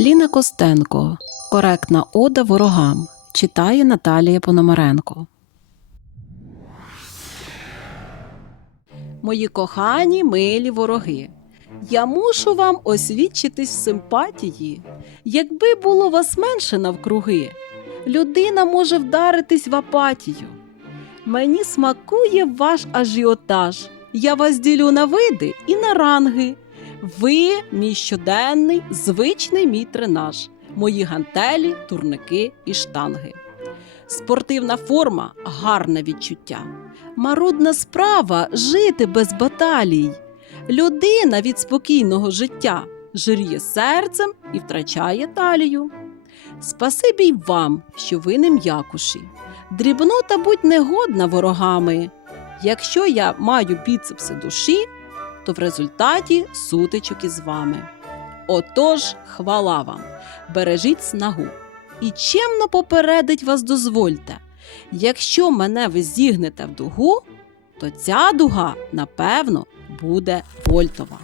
Ліна Костенко. Коректна ода ворогам. Читає Наталія Пономаренко. Мої кохані милі вороги. Я мушу вам освідчитись в симпатії. Якби було вас менше навкруги, людина може вдаритись в апатію. Мені смакує ваш ажіотаж. Я вас ділю на види і на ранги. Ви мій щоденний, звичний мій тренаж, мої гантелі, турники і штанги. Спортивна форма гарне відчуття. Марудна справа жити без баталій. Людина від спокійного життя жиріє серцем і втрачає талію. Спасибі й вам, що ви не м'якуші. Дрібнота будь негодна ворогами. Якщо я маю біцепси душі то в результаті сутичок із вами. Отож, хвала вам, бережіть снагу і чемно попередить вас дозвольте. Якщо мене ви зігнете в дугу, то ця дуга, напевно, буде вольтова.